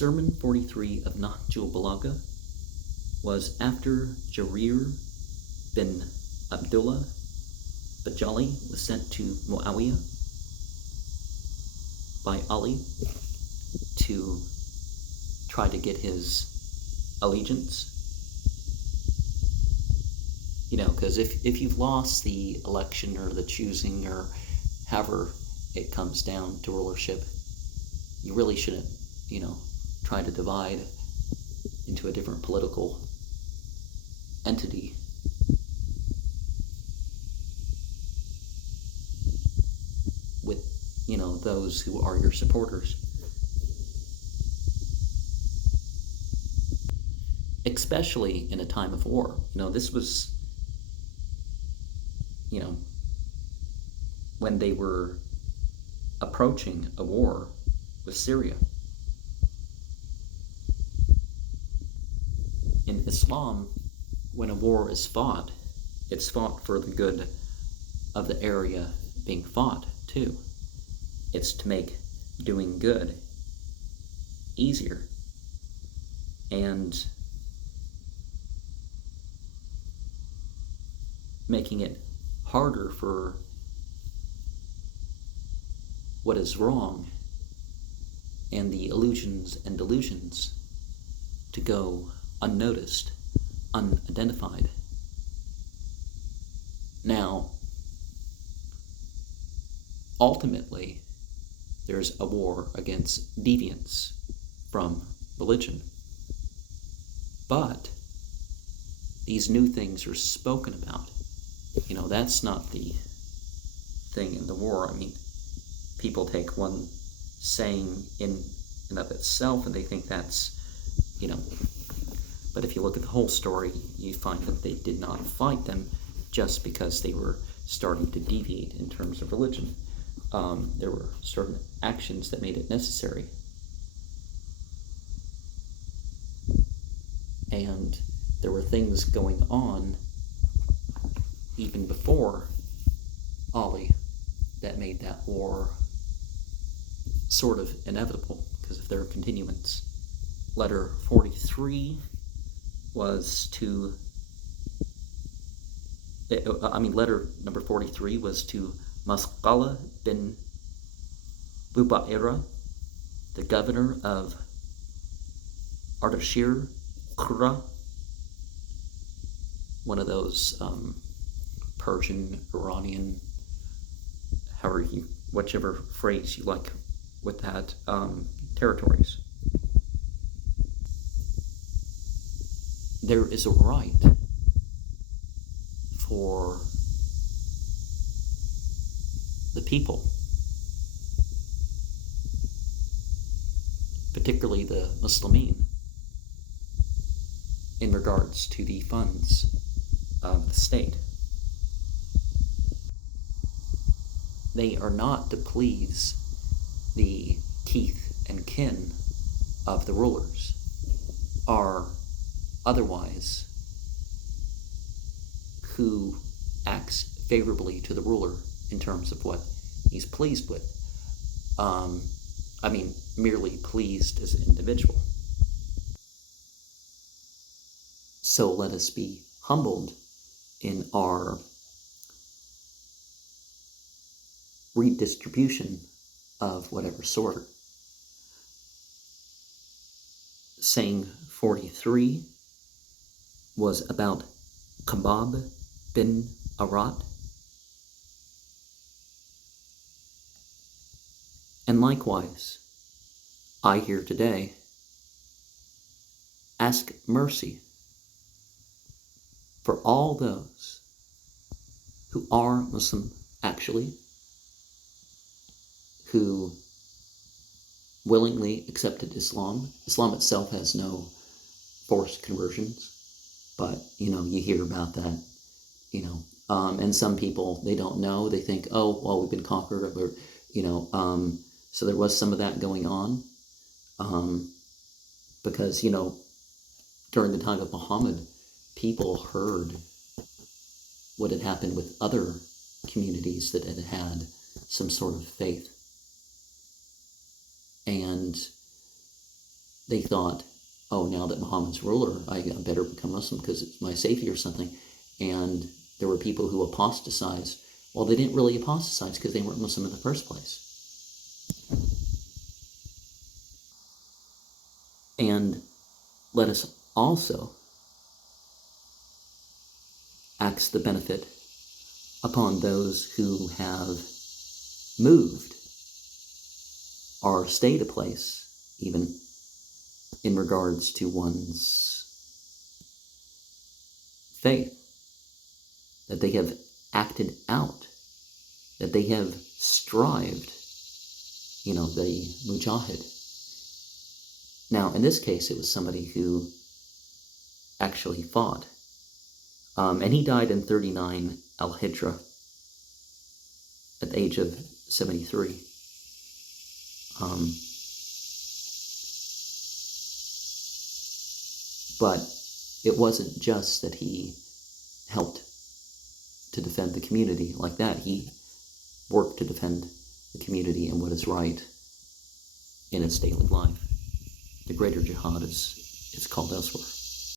Sermon 43 of Nahjul Balagah was after Jarir bin Abdullah Bajali was sent to Muawiyah by Ali to try to get his allegiance. You know, because if you've lost the election or the choosing or however it comes down to rulership, you really shouldn't, try to divide into a different political entity. With, those who are your supporters. Especially in a time of war. This was, when they were approaching a war with Syria. In Islam, when a war is fought, it's fought for the good of the area being fought, too. It's to make doing good easier. And making it harder for what is wrong and the illusions and delusions to go unnoticed, unidentified. Now, ultimately, there's a war against deviance from religion. But these new things are spoken about. That's not the thing in the war. People take one saying in and of itself and they think that's, but if you look at the whole story, you find that they did not fight them just because they were starting to deviate in terms of religion. There were certain actions that made it necessary. And there were things going on even before Ali that made that war sort of inevitable because of their continuance. Letter 43 was to, letter number 43 was to Masqala bin Bubaira, the governor of Ardashir Qura, one of those Persian, Iranian, whichever phrase you like with that, territories. There is a right for the people, particularly the Muslimin, in regards to the funds of the state. They are not to please the teeth and kin of the rulers, or otherwise who acts favorably to the ruler in terms of what he's pleased with. Merely pleased as an individual. So let us be humbled in our redistribution of whatever sort. Saying 43 was about Khabab bin Arat. And likewise, I here today ask mercy for all those who are Muslim actually, who willingly accepted Islam. Islam itself has no forced conversions, but, you hear about that, and some people, they don't know, they think, oh, well, we've been conquered, or, so there was some of that going on, because, during the time of Muhammad, people heard what had happened with other communities that had had some sort of faith. And they thought, oh, now that Muhammad's ruler, I better become Muslim because it's my safety or something. And there were people who apostatized. Well, they didn't really apostatize because they weren't Muslim in the first place. And let us also axe the benefit upon those who have moved or stayed a place, even in regards to one's faith, that they have acted out, that they have strived, the mujahid. Now, in this case, it was somebody who actually fought. And he died in 39 Al-Hijra at the age of 73. But it wasn't just that he helped to defend the community like that. He worked to defend the community and what is right in its daily life. The greater jihad is called elsewhere.